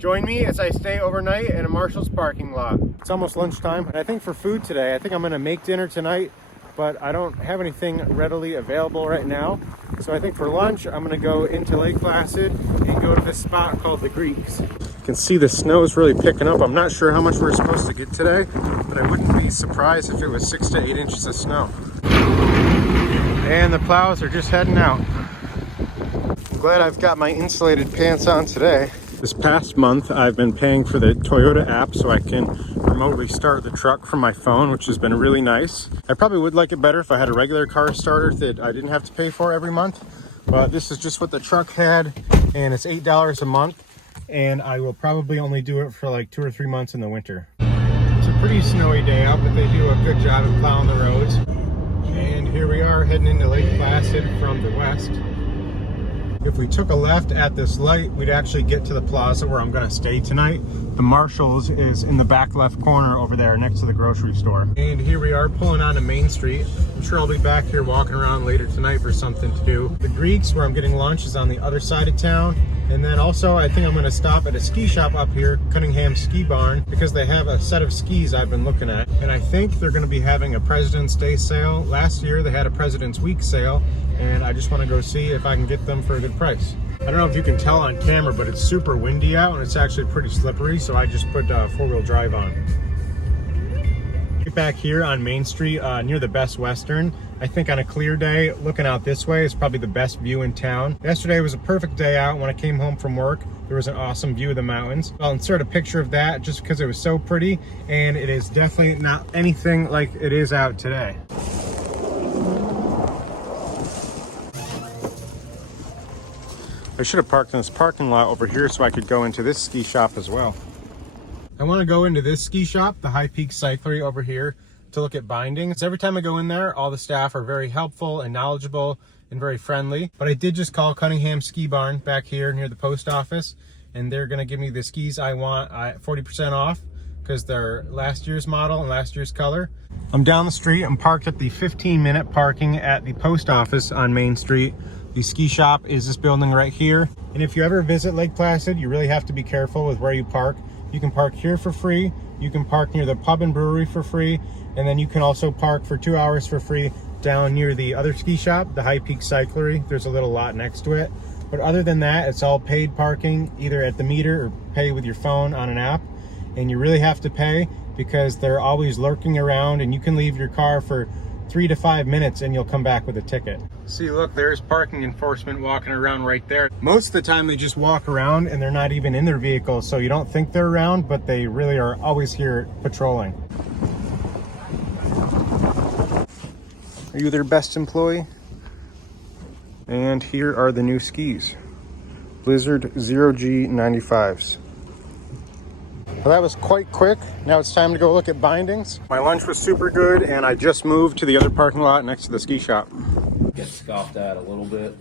Join me as I stay overnight in a Marshall's parking lot. It's almost lunchtime, and I think for food today, I think I'm gonna make dinner tonight, but I don't have anything readily available right now. So I think for lunch, I'm gonna go into Lake Placid and go to this spot called the Greeks. You can see the snow is really picking up. I'm not sure how much we're supposed to get today, but I wouldn't be surprised if it was 6 to 8 inches of snow. And the plows are just heading out. I'm glad I've got my insulated pants on today. This past month, I've been paying for the Toyota app so I can remotely start the truck from my phone, which has been really nice. I probably would like it better if I had a regular car starter that I didn't have to pay for every month, but this is just what the truck had, and it's $8 a month, and I will probably only do it for like 2 or 3 months in the winter. It's a pretty snowy day out, but they do a good job of plowing the roads. And here we are heading into Lake Placid from the west. If we took a left at this light, we'd actually get to the plaza where I'm gonna stay tonight. The Marshall's is in the back left corner over there next to the grocery store. And here we are pulling onto Main Street. I'm sure I'll be back here walking around later tonight for something to do. The Greeks, where I'm getting lunch, is on the other side of town. And then also, I think I'm gonna stop at a ski shop up here, Cunningham Ski Barn, because they have a set of skis I've been looking at. And I think they're gonna be having a President's Day sale. Last year, they had a President's Week sale, and I just wanna go see if I can get them for a good price. I don't know if you can tell on camera, but it's super windy out, and it's actually pretty slippery, so I just put four-wheel drive on. Get back here on Main Street near the Best Western. I think on a clear day, looking out this way is probably the best view in town. Yesterday was a perfect day out. When I came home from work, there was an awesome view of the mountains. I'll insert a picture of that just because it was so pretty, and it is definitely not anything like it is out today. I should have parked in this parking lot over here so I could go into this ski shop as well. I want to go into this ski shop, the High Peak Cyclery over here, to look at bindings. Every time I go in there, all the staff are very helpful and knowledgeable and very friendly. But I did just call Cunningham Ski Barn back here near the post office, and they're gonna give me the skis I want 40% off because they're last year's model and last year's color. I'm down the street. I'm parked at the 15-minute parking at the post office on Main Street. The ski shop is this building right here. And if you ever visit Lake Placid, you really have to be careful with where you park. You can park here for free. You can park near the pub and brewery for free. And then you can also park for 2 hours for free down near the other ski shop, the High Peak Cyclery. There's a little lot next to it. But other than that, it's all paid parking, either at the meter or pay with your phone on an app. And you really have to pay because they're always lurking around, and you can leave your car for 3 to 5 minutes and you'll come back with a ticket. See, look, there's parking enforcement walking around right there. Most of the time they just walk around and they're not even in their vehicle, so you don't think they're around, but they really are always here patrolling. Are you their best employee? And here are the new skis. Blizzard 0G 95s. Well, that was quite quick. Now it's time to go look at bindings. My lunch was super good, and I just moved to the other parking lot next to the ski shop. Get scoffed at a little bit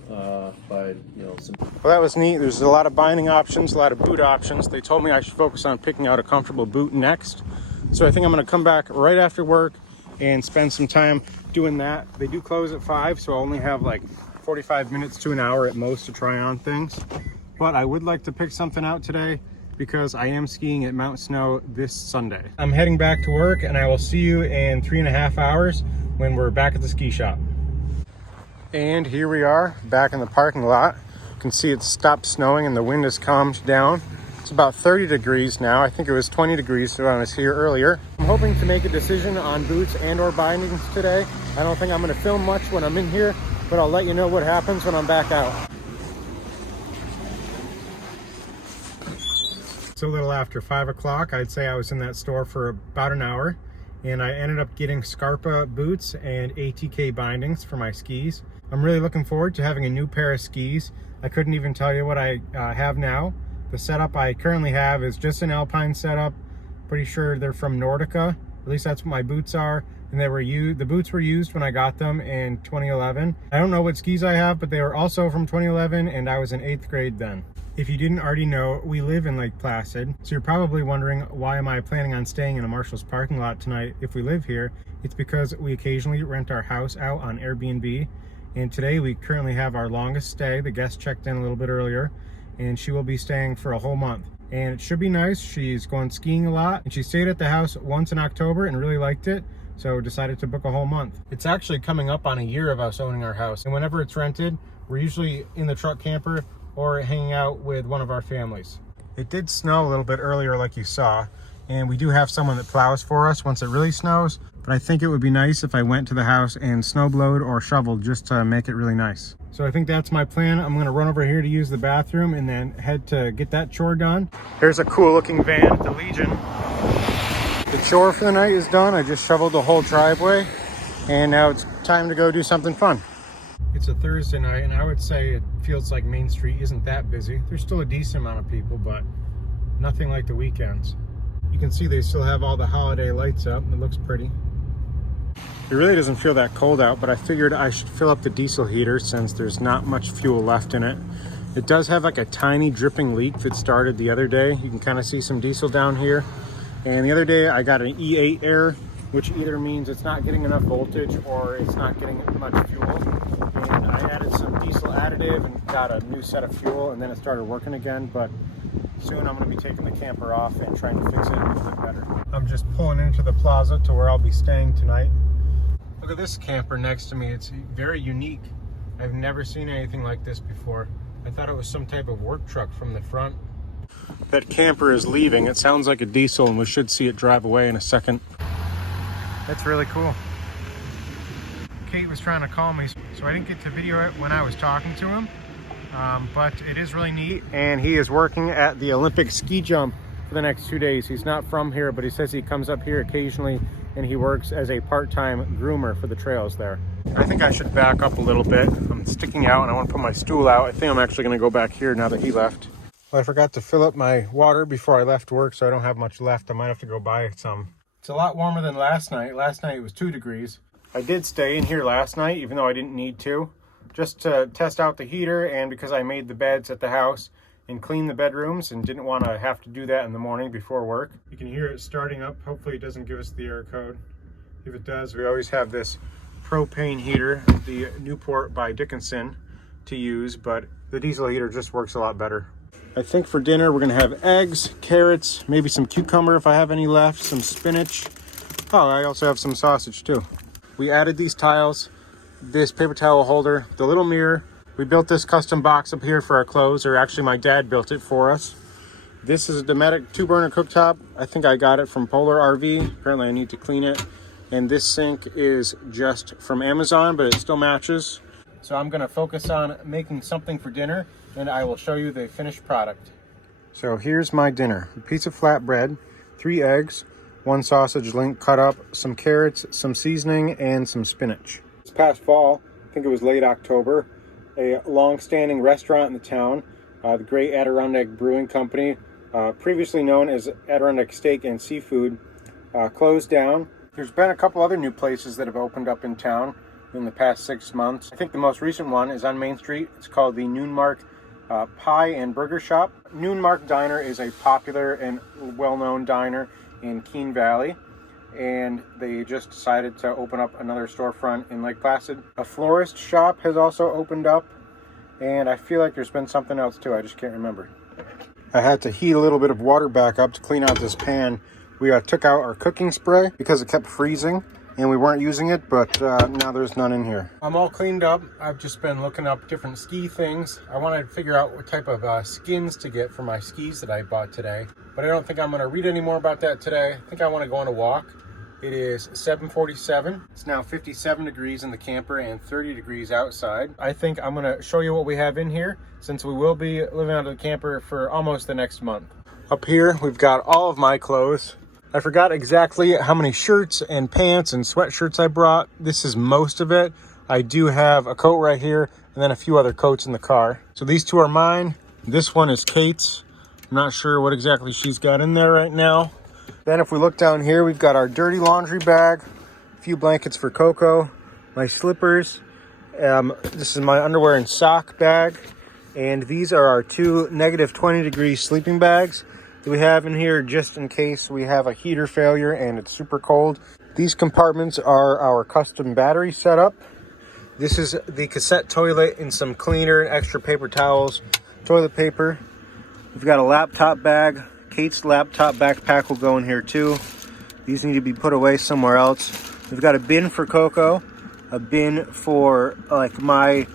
by some. Well, that was neat. There's a lot of binding options, a lot of boot options. They told me I should focus on picking out a comfortable boot next. So I think I'm going to come back right after work and spend some time doing that. They do close at 5, so I only have like 45 minutes to an hour at most to try on things. But I would like to pick something out today because I am skiing at Mount Snow this Sunday. I'm heading back to work, and I will see you in 3.5 hours when we're back at the ski shop. And here we are back in the parking lot. You can see it's stopped snowing and the wind has calmed down. It's about 30 degrees now. I think it was 20 degrees when I was here earlier. I'm hoping to make a decision on boots and or bindings today. I don't think I'm gonna film much when I'm in here, but I'll let you know what happens when I'm back out. It's a little after 5 o'clock. I'd say I was in that store for about an hour, and I ended up getting Scarpa boots and ATK bindings for my skis. I'm really looking forward to having a new pair of skis. I couldn't even tell you what I have now. The setup I currently have is just an Alpine setup. Pretty sure they're from Nordica. At least that's what my boots are. And the boots were used when I got them in 2011. I don't know what skis I have, but they were also from 2011, and I was in 8th grade then. If you didn't already know, we live in Lake Placid, so you're probably wondering, why am I planning on staying in a Marshall's parking lot tonight if we live here? It's because we occasionally rent our house out on Airbnb, and today we currently have our longest stay. The guest checked in a little bit earlier, and she will be staying for a whole month. and it should be nice. She's going skiing a lot, and she stayed at the house once in October and really liked it, so decided to book a whole month. It's actually coming up on a year of us owning our house, and whenever it's rented, we're usually in the truck camper or hanging out with one of our families. It did snow a little bit earlier like you saw, and we do have someone that plows for us once it really snows, but I think it would be nice if I went to the house and snowblowed or shoveled just to make it really nice. So I think that's my plan. I'm gonna run over here to use the bathroom and then head to get that chore done. Here's a cool looking van at the Legion. The chore for the night is done. I just shoveled the whole driveway, and now it's time to go do something fun. It's a Thursday night, and I would say it feels like Main Street isn't that busy. There's still a decent amount of people, but nothing like the weekends. You can see they still have all the holiday lights up. It looks pretty. It really doesn't feel that cold out, but I figured I should fill up the diesel heater since there's not much fuel left in it. It does have like a tiny dripping leak that started the other day. You can kind of see some diesel down here. And the other day I got an E8 error, which either means it's not getting enough voltage or it's not getting much fuel. And I added some diesel additive and got a new set of fuel, and then it started working again. But soon I'm going to be taking the camper off and trying to fix it a little bit better. I'm just pulling into the plaza to where I'll be staying tonight. Look at this camper next to me. It's very unique. I've never seen anything like this before. I thought it was some type of work truck from the front. That camper is leaving. It sounds like a diesel, and we should see it drive away in a second. That's really cool. Kate was trying to call me, so I didn't get to video it when I was talking to him. But it is really neat, and he is working at the Olympic ski jump for the next 2 days. He's not from here, but he says he comes up here occasionally, and he works as a part-time groomer for the trails there. I think I should back up a little bit. I'm sticking out, and I want to put my stool out. I think I'm actually going to go back here now that he left. Well, I forgot to fill up my water before I left work, so I don't have much left. I might have to go buy some. It's a lot warmer than last night. Last night it was 2 degrees. I did stay in here last night, even though I didn't need to, just to test out the heater, and because I made the beds at the house and cleaned the bedrooms and didn't want to have to do that in the morning before work. You can hear it starting up. Hopefully it doesn't give us the error code. If it does, we always have this propane heater, the Newport by Dickinson, to use, but the diesel heater just works a lot better. I think for dinner we're gonna have eggs, carrots, maybe some cucumber if I have any left, some spinach. Oh, I also have some sausage too. We added these tiles, this paper towel holder, the little mirror. We built this custom box up here for our clothes, or actually my dad built it for us. This is a Dometic 2-burner cooktop. I think I got it from Polar RV. Apparently I need to clean it. And this sink is just from Amazon, but it still matches. So I'm gonna focus on making something for dinner, and I will show you the finished product. So here's my dinner. A piece of flatbread, 3 eggs, 1 sausage link cut up, some carrots, some seasoning, and some spinach. This past fall, I think it was late October, a long-standing restaurant in the town, the Great Adirondack Brewing Company, previously known as Adirondack Steak and Seafood, closed down. There's been a couple other new places that have opened up in town in the past 6 months. I think the most recent one is on Main Street. It's called the Noonmark Pie and Burger Shop. Noonmark Diner is a popular and well-known diner in Keene Valley, and they just decided to open up another storefront in Lake Placid. A florist shop has also opened up, and I feel like there's been something else too. I just can't remember. I had to heat a little bit of water back up to clean out this pan. We took out our cooking spray because it kept freezing and we weren't using it, but now there's none in here. I'm all cleaned up. I've just been looking up different ski things. I wanted to figure out what type of skins to get for my skis that I bought today, but I don't think I'm going to read any more about that today. I think I want to go on a walk. It is 7:47. It's now 57 degrees in the camper and 30 degrees outside. I think I'm going to show you what we have in here, since we will be living out of the camper for almost the next month. Up here, we've got all of my clothes. I forgot exactly how many shirts and pants and sweatshirts I brought. This is most of it. I do have a coat right here and then a few other coats in the car. So these 2 are mine. This one is Kate's. I'm not sure what exactly she's got in there right now. Then if we look down here, we've got our dirty laundry bag, a few blankets for Coco, my slippers. This is my underwear and sock bag. And these are our 2 negative 20 degree sleeping bags that we have in here just in case we have a heater failure and it's super cold. These compartments are our custom battery setup. This is the cassette toilet and some cleaner and extra paper towels, toilet paper. We've got a laptop bag. Kate's laptop backpack will go in here too. These need to be put away somewhere else. We've got a bin for Coco, a bin for like my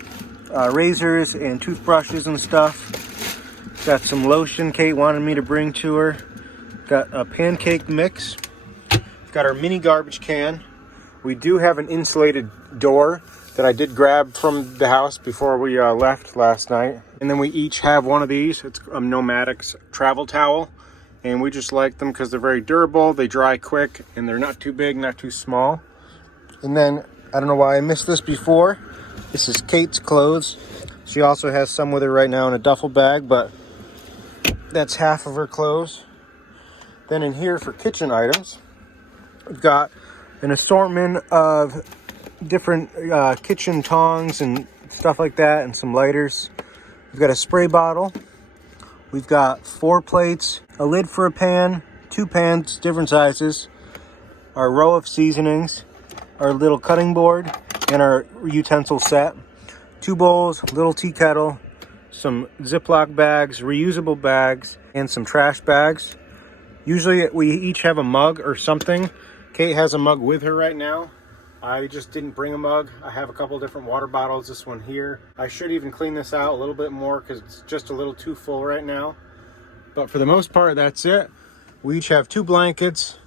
razors and toothbrushes and stuff. Got some lotion Kate wanted me to bring to her. Got a pancake mix. Got our mini garbage can. We do have an insulated door that I did grab from the house before we left last night. And then we each have one of these. It's a Nomadic's travel towel. And we just like them because they're very durable, they dry quick, and they're not too big, not too small. And then, I don't know why I missed this before. This is Kate's clothes. She also has some with her right now in a duffel bag, but that's half of her clothes. Then in here for kitchen items, we've got an assortment of different kitchen tongs and stuff like that, and some lighters. We've got a spray bottle. We've got 4 plates, a lid for a pan, 2 pans, different sizes, our row of seasonings, our little cutting board, and our utensil set, 2 bowls, little tea kettle, some Ziploc bags, reusable bags, and some trash bags. Usually we each have a mug or something. Kate has a mug with her right now. I just didn't bring a mug. I have a couple different water bottles, this one here. I should even clean this out a little bit more because it's just a little too full right now. But for the most part, that's it. We each have 2 blankets,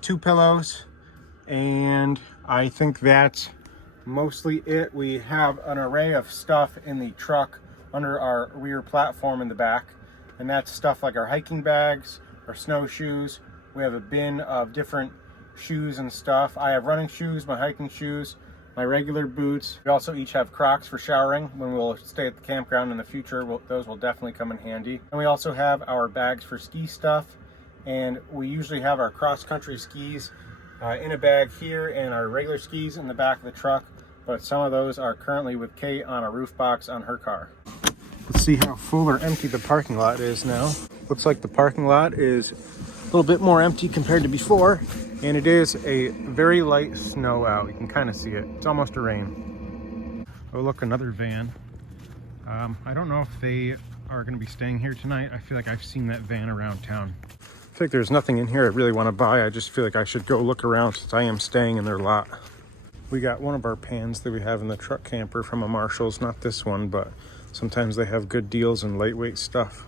2 pillows, and I think that's mostly it. We have an array of stuff in the truck under our rear platform in the back, and that's stuff like our hiking bags, our snowshoes. We have a bin of different shoes and stuff. I have running shoes, my hiking shoes, my regular boots. We also each have Crocs for showering when we'll stay at the campground in the future. Those will definitely come in handy. And we also have our bags for ski stuff, and we usually have our cross-country skis in a bag here and our regular skis in the back of the truck, but some of those are currently with Kate on a roof box on her car. Let's see how full or empty the parking lot is now. Looks like the parking lot is a little bit more empty compared to before. And it is a very light snow out. You can kind of see it. It's almost a rain. Oh, look, another van. I don't know if they are going to be staying here tonight. I feel like I've seen that van around town. I feel like there's nothing in here I really want to buy. I just feel like I should go look around since I am staying in their lot. We got one of our pans that we have in the truck camper from a Marshall's. Not this one, but sometimes they have good deals and lightweight stuff.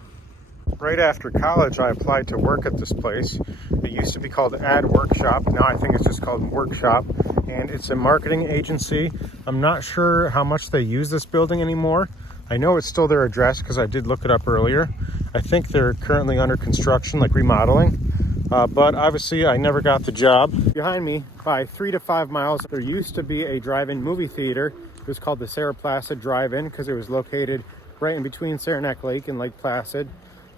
Right after college, I applied to work at this place. It used to be called Ad Workshop. Now I think it's just called Workshop, and it's a marketing agency. I'm not sure how much they use this building anymore. I know it's still their address because I did look it up earlier. I think they're currently under construction, like remodeling. But obviously I never got the job. Behind me, by 3 to 5 miles, there used to be a drive-in movie theater. It was called the Sarah Placid Drive-In because it was located right in between Saranac Lake and Lake Placid.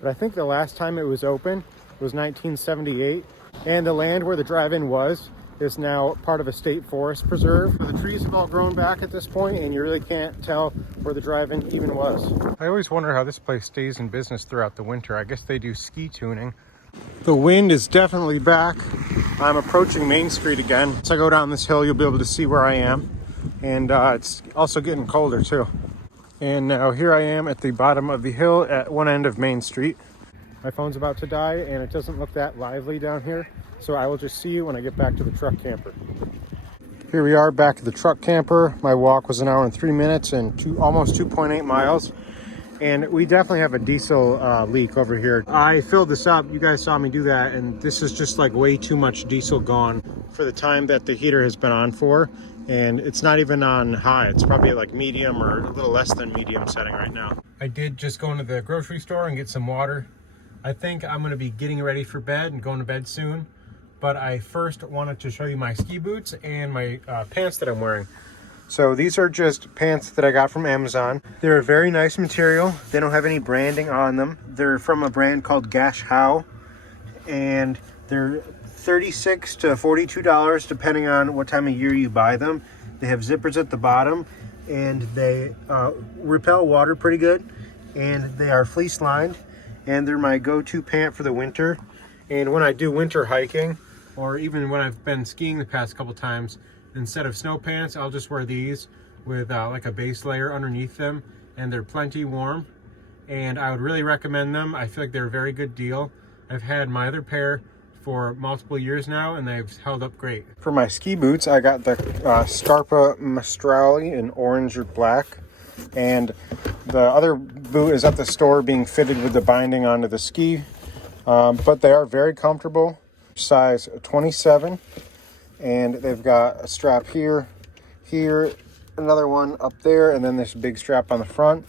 But I think the last time it was open was 1978, and the land where the drive-in was is now part of a state forest preserve. So the trees have all grown back at this point, and you really can't tell where the drive-in even was. I always wonder how this place stays in business throughout the winter. I guess they do ski tuning. The wind is definitely back. I'm approaching Main Street again. As I go down this hill, you'll be able to see where I am. And it's also getting colder too. And now here I am at the bottom of the hill at one end of Main Street. My phone's about to die and it doesn't look that lively down here. So I will just see you when I get back to the truck camper. Here we are back at the truck camper. My walk was 1 hour and 3 minutes and almost 2.8 miles. And we definitely have a diesel leak over here. I filled this up, you guys saw me do that, and this is just like way too much diesel gone for the time that the heater has been on for. And it's not even on high, it's probably like medium or a little less than medium setting right now. I did just go into the grocery store and get some water. I think I'm gonna be getting ready for bed and going to bed soon. But I first wanted to show you my ski boots and my pants that I'm wearing. So these are just pants that I got from Amazon. They're a very nice material. They don't have any branding on them. They're from a brand called Gash How, and they're $36 to $42 depending on what time of year you buy them. They have zippers at the bottom, and they repel water pretty good, and they are fleece lined, and they're my go-to pant for the winter. And when I do winter hiking, or even when I've been skiing the past couple times, instead of snow pants, I'll just wear these with like a base layer underneath them, and they're plenty warm. and I would really recommend them. I feel like they're a very good deal. I've had my other pair for multiple years now, and they've held up great. For my ski boots, I got the Scarpa Maestrali in orange or black, and the other boot is at the store being fitted with the binding onto the ski, but they are very comfortable. Size 27, and they've got a strap here, another one up there, and then this big strap on the front.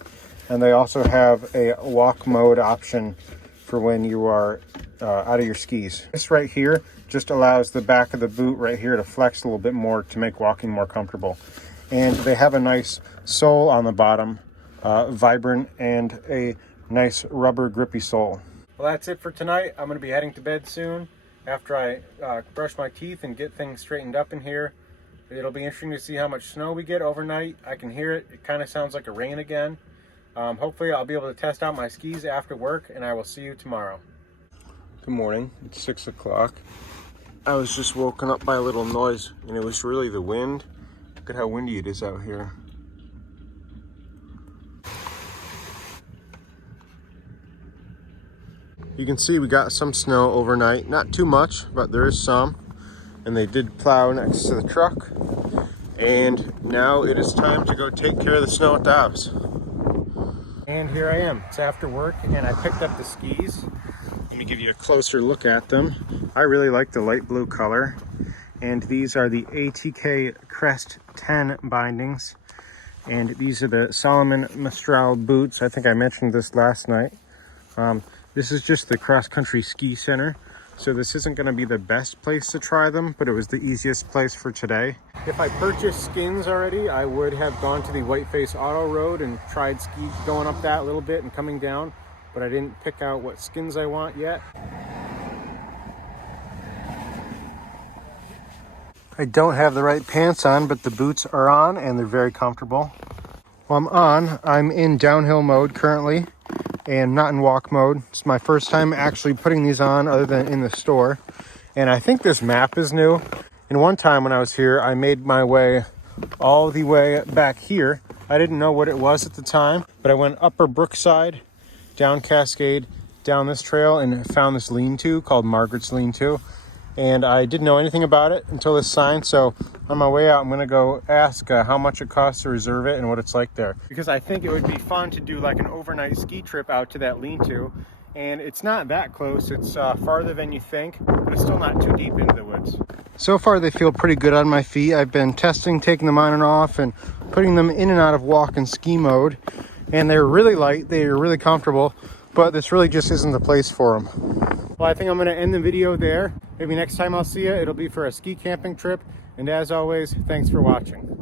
And they also have a walk mode option for when you are out of your skis. This right here just allows the back of the boot right here to flex a little bit more to make walking more comfortable. And they have a nice sole on the bottom, vibrant, and a nice rubber grippy sole. Well, that's it for tonight. I'm going to be heading to bed soon after I brush my teeth and get things straightened up in here. It'll be interesting to see how much snow we get overnight. I can hear it. It kind of sounds like a rain again. Hopefully I'll be able to test out my skis after work, and I will see you tomorrow. Good morning. It's 6 o'clock. I was just woken up by a little noise, and it was really the wind. Look at how windy it is out here. You can see we got some snow overnight. Not too much, but there is some. And they did plow next to the truck. And now it is time to go take care of the snow at the house. And here I am. It's after work, and I picked up the skis. Let me give you a closer look at them. I really like the light blue color. And these are the ATK Crest 10 bindings. And these are the Salomon Mistral boots. I think I mentioned this last night. This is just the cross-country ski center, so this isn't going to be the best place to try them, but it was the easiest place for today. If I purchased skins already, I would have gone to the Whiteface Auto Road and tried going up that a little bit and coming down, but I didn't pick out what skins I want yet. I don't have the right pants on, but the boots are on and they're very comfortable. While I'm in downhill mode currently and not in walk mode. It's my first time actually putting these on other than in the store. And I think this map is new. And one time when I was here, I made my way all the way back here. I didn't know what it was at the time, but I went Upper Brookside, down Cascade, down this trail, and found this lean-to called Margaret's Lean-to. And I didn't know anything about it until this sign. So on my way out, I'm gonna go ask how much it costs to reserve it and what it's like there. Because I think it would be fun to do like an overnight ski trip out to that lean-to. And it's not that close. It's farther than you think, but it's still not too deep into the woods. So far, they feel pretty good on my feet. I've been testing, taking them on and off and putting them in and out of walk and ski mode. And they're really light, they're really comfortable, but this really just isn't the place for them. Well, I think I'm gonna end the video there. Maybe next time I'll see you, it'll be for a ski camping trip. And as always, thanks for watching.